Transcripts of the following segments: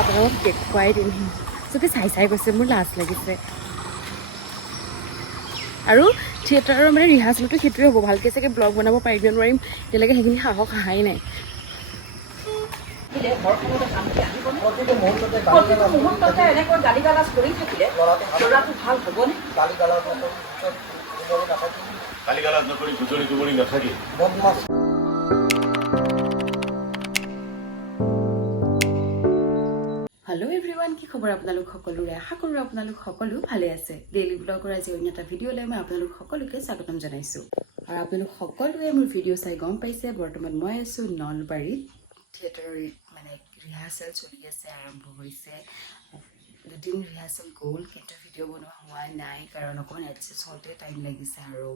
আপোনালোকক দেখুৱাই দিম চবে চাই গৈছে মোৰ লাজ লাগিছে আৰু থিয়েটাৰৰ মানে ৰিহাৰ্চেলটো সেইটোৱে হ'ব ভালকৈ চাগে ব্লগ বনাব পাৰিব নোৱাৰিম এতিয়ালৈকে সেইখিনি সাহস আহাই নাই হেল্ল' এভৰিৱান কি খবৰ আপোনালোক সকলোৰে আশা কৰোঁ আপোনালোক সকলো ভালে আছে ডেইলি ব্লগৰ আজি অন্য এটা ভিডিঅ'লৈ মই আপোনালোক সকলোকে স্বাগতম জনাইছোঁ আৰু আপোনালোক সকলোৱে মোৰ ভিডিঅ' চাই গম পাইছে বৰ্তমান মই আছোঁ নলবাৰীত থিয়েটাৰৰ মানে ৰিহাৰ্চেল চলি আছে আৰম্ভ হৈছে দুদিন ৰিহাৰ্চেল গ'ল কিন্তু ভিডিঅ' বনোৱা হোৱা নাই কাৰণ অকণমান এডজাষ্ট হওঁতে টাইম লাগিছে আৰু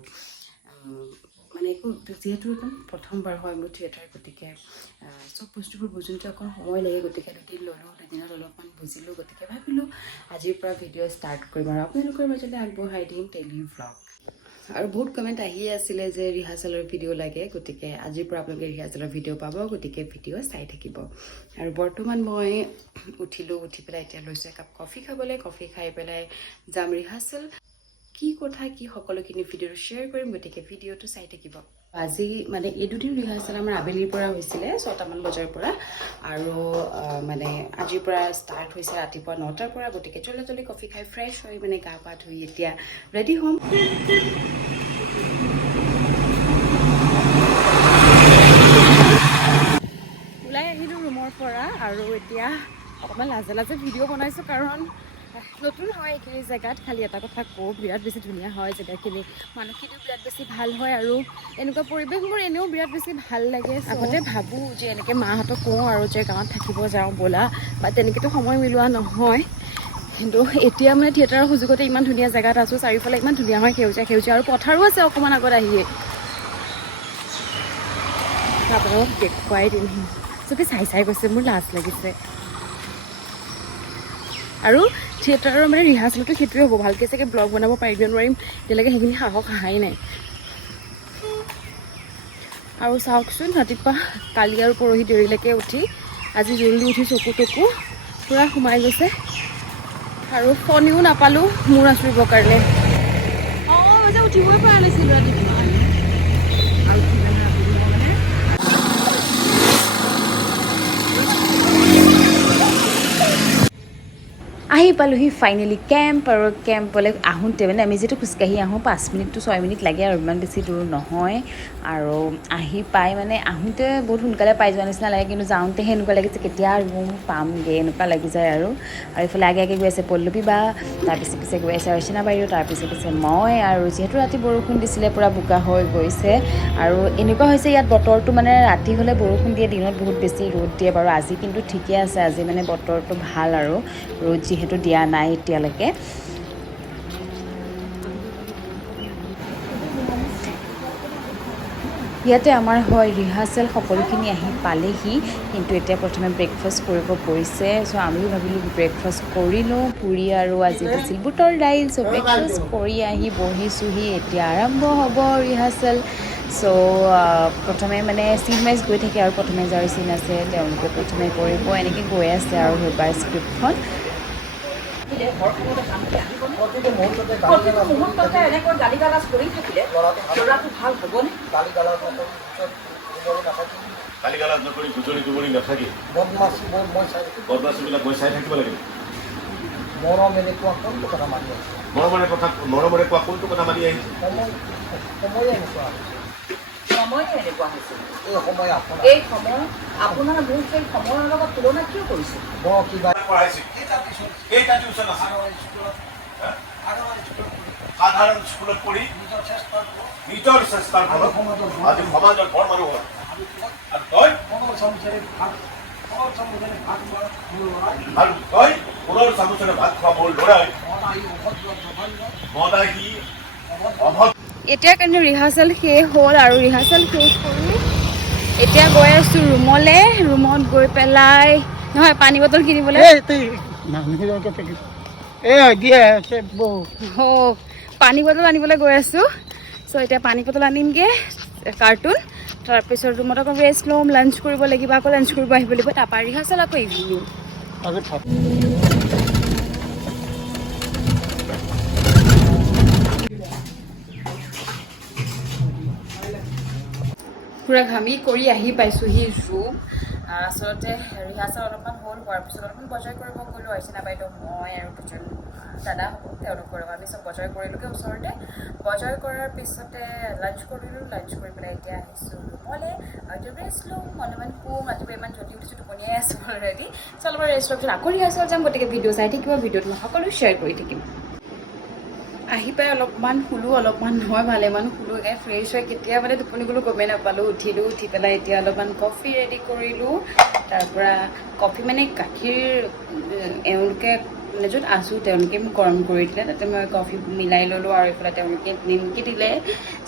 মানে একো যিহেতু একদম প্ৰথমবাৰ হয় মোৰ থিয়েটাৰ গতিকে চব বস্তুবোৰ বুজোঁতে অকণ সময় লাগে গতিকে দুদিন ল'লোঁ দুদিনত অলপমান বুজিলোঁ গতিকে ভাবিলোঁ আজিৰ পৰা ভিডিঅ' ষ্টাৰ্ট কৰিম আৰু আপোনালোকৰ মাজলৈ আগবঢ়াই দিম ডেইলি ভ্লগ আৰু বহুত কমেণ্ট আহিয়ে আছিলে যে ৰিহাৰ্চেলৰ ভিডিঅ' লাগে গতিকে আজিৰ পৰা আপোনালোকে ৰিহাৰ্চেলৰ ভিডিঅ' পাব গতিকে ভিডিঅ' চাই থাকিব আৰু বৰ্তমান মই উঠিলোঁ উঠি পেলাই এতিয়া লৈছোঁ একাপ কফি খাবলৈ কফি খাই পেলাই যাম ৰিহাৰ্চেল কি কথা কি সকলোখিনি ভিডিঅ'টো শ্বেয়াৰ কৰিম গতিকে ভিডিঅ'টো চাই থাকিব আজি মানে এই দুদিন ৰিহাৰ্চেল আমাৰ আবেলিৰ পৰা হৈছিলে 6টামান বজাৰ পৰা আৰু মানে আজিৰ পৰা ষ্টাৰ্ট হৈছে ৰাতিপুৱা 9টাৰ পৰা গতিকে জলদি কফি খাই ফ্ৰেছ হৈ মানে গা পা ধুই এতিয়া ৰেডি হ'ম ওলাই আহিলোঁ ৰুমৰ পৰা আৰু এতিয়া অকণমান লাজে লাজে ভিডিঅ' বনাইছোঁ কাৰণ নতুন হয় এইখিনি জেগাত খালি এটা কথা কওঁ বিৰাট বেছি ধুনীয়া হয় জেগাখিনি মানুহখিনিও বিৰাট বেছি ভাল হয় আৰু এনেকুৱা পৰিৱেশ মোৰ এনেও বিৰাট বেছি ভাল লাগে আগতে ভাবোঁ যে এনেকৈ মাহঁতক কওঁ আৰু যে গাঁৱত থাকিব যাওঁ ব'লা বা তেনেকৈতো সময় মিলোৱা নহয় কিন্তু এতিয়া মানে থিয়েটাৰৰ সুযোগতে ইমান ধুনীয়া জেগাত আছোঁ চাৰিওফালে ইমান ধুনীয়া হয় সেউজীয়া আৰু পথাৰো আছে অকণমান আগত আহিয়ে আপোনালোকক দেখুৱাই দিম চবে চাই গৈছে মোৰ লাজ লাগিছে আৰু থিয়েটাৰৰ মানে ৰিহাৰ্চেলটো সেইটোৱে হ'ব ভালকৈ চাগে ব্লগ বনাব পাৰিব নোৱাৰিম এতিয়ালৈকে সেইখিনি সাহস আহাই নাই আৰু চাওকচোন ৰাতিপুৱা কালি আৰু পৰহি দেৰিলৈকে উঠি আজি জল্দি উঠি চকু টকু পূৰা সোমাই গৈছে আৰু ফোনো নাপালোঁ মোৰ আঁচুৰিবৰ কাৰণে যে উঠিবই পৰা নাছিলোঁ ৰাতিপুৱা আহি পালোহি ফাইনেলি কেম্প আৰু কেম্পলৈ আহোঁতে মানে আমি যিহেতু খোজকাঢ়ি আহোঁ 5 মিনিট to 6 মিনিট লাগে আৰু ইমান বেছি দূৰ নহয় আৰু আহি পাই মানে আহোঁতে বহুত সোনকালে পাই যোৱা নিচিনা লাগে কিন্তু যাওঁতেহে এনেকুৱা লাগিছে কেতিয়া ৰুম পামগৈ এনেকুৱা লাগি যায় আৰু এইফালে আগে গৈ আছে পল্লৱী বা তাৰপিছে গৈ আছে অৰ্চনা বাইদেউ তাৰপিছে মই আৰু যিহেতু ৰাতি বৰষুণ দিছিলে পূৰা বোকা হৈ গৈছে আৰু এনেকুৱা হৈছে ইয়াত বতৰটো মানে ৰাতি হ'লে বৰষুণ দিয়ে দিনত বহুত বেছি ৰ'দ দিয়ে বাৰু আজি কিন্তু ঠিকে আছে আজি মানে বতৰটো ভাল আৰু ৰ'দ যিহেতু দিয়া নাই এতিয়ালৈকে ইয়াতে আমাৰ হয় ৰিহাৰ্চেল সকলোখিনি আহি পালেহি কিন্তু এতিয়া প্ৰথমে ব্ৰেকফাষ্ট কৰিব পৰিছে চ' আমিও ভাবিলোঁ ব্ৰেকফাষ্ট কৰি লওঁ পুৰি আৰু আজি দিছিল বুটৰ দাইল চ' ব্ৰেকফাষ্ট কৰি আহি বহিছোঁহি এতিয়া আৰম্ভ হ'ব ৰিহাৰ্চেল চ' প্ৰথমে মানে চিন ৱাইজ গৈ থাকে আৰু প্ৰথমে যাৰ চিন আছে তেওঁলোকে প্ৰথমে কৰিব এনেকৈ গৈ আছে আৰু সেইবাৰ স্ক্ৰিপ্টখন প্ৰতিটো মুহূৰ্ততে এনেকৈ গালি গালাজ কৰি থাকিলে ল'ৰাটো ভাল হ'বনে গালি গালাজ নকৰি গুজৰি দুবৰি নাথাকি বদমাছিবিলাক মই চাই থাকিব লাগিব মৰমেৰে কোৱা কোনটো কথা মানি আহিছে মৰমেৰে কোৱা কোনটো কথা মানি আহিছে সময়ে এনেকুৱা হৈছে এই সময় আপোনাৰ মোৰ সেই সময়ৰ লগত তুলনা কিয় কৰিছে মই কিবা পঢ়াইছে সাধাৰণ স্কুলত পঢ়ি নিজৰ চেষ্টাৰ ফলত আজি সমাজৰ বৰ মানুহ হ'ল আৰু তই পুনৰ চামুচেৰে ভাত খোৱা মোৰ ল'ৰাই মদাহী অভদ্ৰ এতিয়াৰ কাৰণে ৰিহাৰ্চেল শেষ হ'ল আৰু ৰিহাৰ্চেল শেষ কৰি এতিয়া গৈ আছোঁ ৰুমলৈ ৰুমত গৈ পেলাই নহয় পানী বটল কিনিবলৈ পানী বটল আনিবলৈ গৈ আছোঁ চ' এতিয়া পানী বটল আনিমগৈ কাৰ্টুন তাৰপিছত ৰুমত আকৌ ৰেষ্ট ল'ম লাঞ্চ কৰিব লাগিব আকৌ লাঞ্চ কৰিব আহিব লাগিব তাৰপৰা ৰিহাৰ্চেল আকৌ ইভিনিং আগে থাক পুৰা ঘামি কৰি আহি পাইছোঁহি ৰুম আচলতে ৰিহাৰ্চেল অলপমান হ'ল হোৱাৰ পিছত অলপমান বজাৰ কৰিব গ'লোঁ অৰ্চনা বাইদেউ মই আৰু দুজন দাদা হ'ব তেওঁলোকৰ আমি চব বজাৰ কৰিলোঁগৈ ওচৰতে বজাৰ কৰাৰ পিছতে লাঞ্চ কৰিলোঁ লাঞ্চ কৰি পেলাই এতিয়া আহিছোঁ ৰুমলৈ আৰু ৰেষ্ট লওঁ অলপমান শুম ৰাতিপুৱা ইমান জল্দি উঠিছোঁ টোপনিয়াই আছোঁ অলৰেডি চ' অলপমান ৰেষ্ট লোৱাৰ পিছত আকৌ ৰিহাৰ্চেল যাম গতিকে ভিডিঅ' চাই থাকিব ভিডিঅ'টো মই সকলো শ্বেয়াৰ কৰি থাকিম আহি পাই অলপমান শুলোঁ অলপমান নহয় ভালেমান শুলোঁ একে ফ্ৰেছ হৈ কেতিয়া মানে টোপনি গ'লোঁ গমেই নাপালোঁ উঠিলোঁ উঠি পেলাই এতিয়া অলপমান কফি ৰেডি কৰিলোঁ তাৰপৰা কফি মানে গাখীৰ এওঁলোকে মানে য'ত আছোঁ তেওঁলোকে মোক গৰম কৰি দিলে তাতে মই কফি মিলাই ল'লোঁ আৰু এইফালে তেওঁলোকে নিমকি দিলে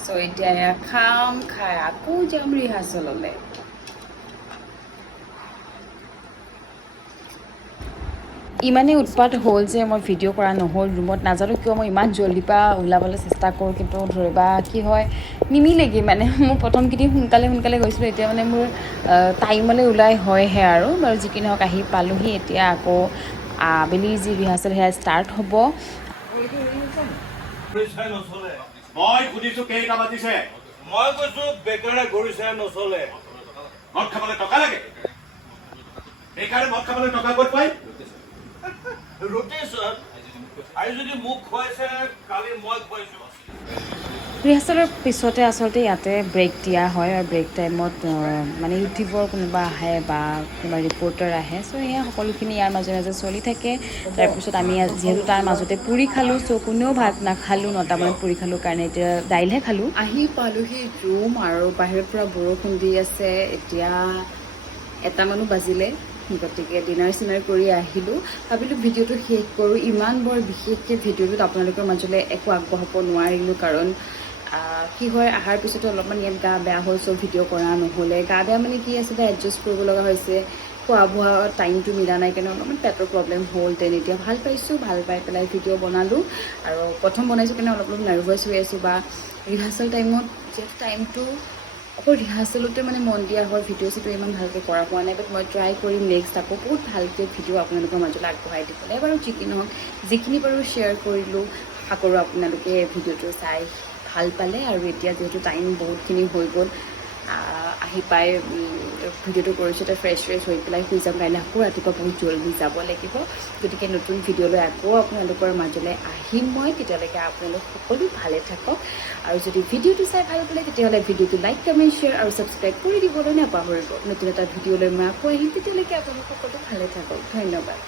চ' এতিয়া এয়া খাম খাই আকৌ যাম ৰিহাৰ্চেললৈ ইমানেই উৎপাত হ'ল যে মই ভিডিঅ' কৰা নহ'ল ৰুমত নাজানো কিয় মই ইমান জল্দিৰ পৰা ওলাবলৈ চেষ্টা কৰোঁ কিন্তু ধৰিবা কি হয় নিমিলেগৈ মানে মোৰ প্ৰথমকেইদিন সোনকালে গৈছিলোঁ এতিয়া মানে মোৰ টাইমলৈ ওলাই হয়হে আৰু বাৰু যি কি নহওক আহি পালোঁহি এতিয়া আকৌ আবেলি যি ৰিহাৰ্চেল সেয়া ষ্টাৰ্ট হ'ব মই সুধিছো কেইটা বাজিছে মই কৈছো বেকাৰে ঘড়ী চাই নচলে মদ খাবলৈ টকা লাগে সেইকাৰণে মদ খাবলৈ টকা ক'ত পাই ৰুটি ছাৰ আজি যদি মোক খুৱাইছে কালি মই খুৱাইছো ৰিহাৰ্চেলৰ পিছতে আচলতে ইয়াতে ব্ৰেক দিয়া হয় আৰু ব্ৰেক টাইমত মানে ইউটিউবৰ কোনোবা আহে বা কোনোবা ৰিপৰ্টাৰ আহে চ' এয়া সকলোখিনি ইয়াৰ মাজে মাজে চলি থাকে তাৰপিছত আমি যিহেতু তাৰ মাজতে পুৰি খালোঁ চ' কোনেও ভাত নাখালোঁ 9টা মানত পুৰি খালোঁ কাৰণে এতিয়া দাইলহে খালোঁ আহি পালোঁহি ৰুম আৰু বাহিৰৰ পৰা বৰষুণ দি আছে এতিয়া 1টা মানো বাজিলে গতিকে ডিনাৰ চিনাৰ কৰি আহিলোঁ ভাবিলোঁ ভিডিঅ'টো শেষ কৰোঁ ইমান বৰ বিশেষকৈ ভিডিঅ'টোত আপোনালোকৰ মাজলৈ একো আগবঢ়াব নোৱাৰিলোঁ কাৰণ কি হয় অহাৰ পিছতো অলপমান ইয়াত গা বেয়া হ'ল চ' ভিডিঅ' কৰা নহ'লে গা বেয়া মানে কি আছিলে এডজাষ্ট কৰিব লগা হৈছে খোৱা বোৱা টাইমটো মিলা নাই কাৰণে অলপমান পেটৰ প্ৰব্লেম হ'ল দেন এতিয়া ভাল পাইছোঁ ভাল পাই পেলাই ভিডিঅ' বনালোঁ আৰু প্ৰথম বনাইছোঁ কাৰণে অলপ নাৰ্ভাছ হৈ আছোঁ বা ৰিহাৰ্চেল টাইমত যে টাইমটো আকৌ ৰিহাৰ্চেলতে মানে মন দিয়া হয় ভিডিঅ' চিডিঅ' ইমান ভালকৈ কৰা হোৱা নাই বাট মই ট্ৰাই কৰিম নেক্সট আকৌ বহুত ভালকৈ ভিডিঅ' আপোনালোকৰ মাজলৈ আগবঢ়াই দিবলৈ বাৰু যি কি নহওক যিখিনি বাৰু শ্বেয়াৰ কৰিলোঁ আশা কৰোঁ আপোনালোকে ভিডিঅ'টো চাই ভাল পালে আৰু এতিয়া যিহেতু টাইম বহুতখিনি হৈ গ'ল আহি পাই ভিডিঅ'টো কৰিছোঁ এতিয়া ফ্ৰেছ হৈ পেলাই শুই যাম কাইলৈ আকৌ ৰাতিপুৱা বহুত জল্দি যাব লাগিব গতিকে নতুন ভিডিঅ'লৈ আকৌ আপোনালোকৰ মাজলৈ আহিম মই তেতিয়ালৈকে আপোনালোক সকলো ভালে থাকক আৰু যদি ভিডিঅ'টো চাই ভাল পালে তেতিয়াহ'লে ভিডিঅ'টো লাইক কমেণ্ট শ্বেয়াৰ আৰু ছাবস্ক্ৰাইব কৰি দিবলৈ নাপাহৰিব নতুন এটা ভিডিঅ'লৈ মই আকৌ আহিম তেতিয়ালৈকে আপোনালোক সকলো ভালে থাকক ধন্যবাদ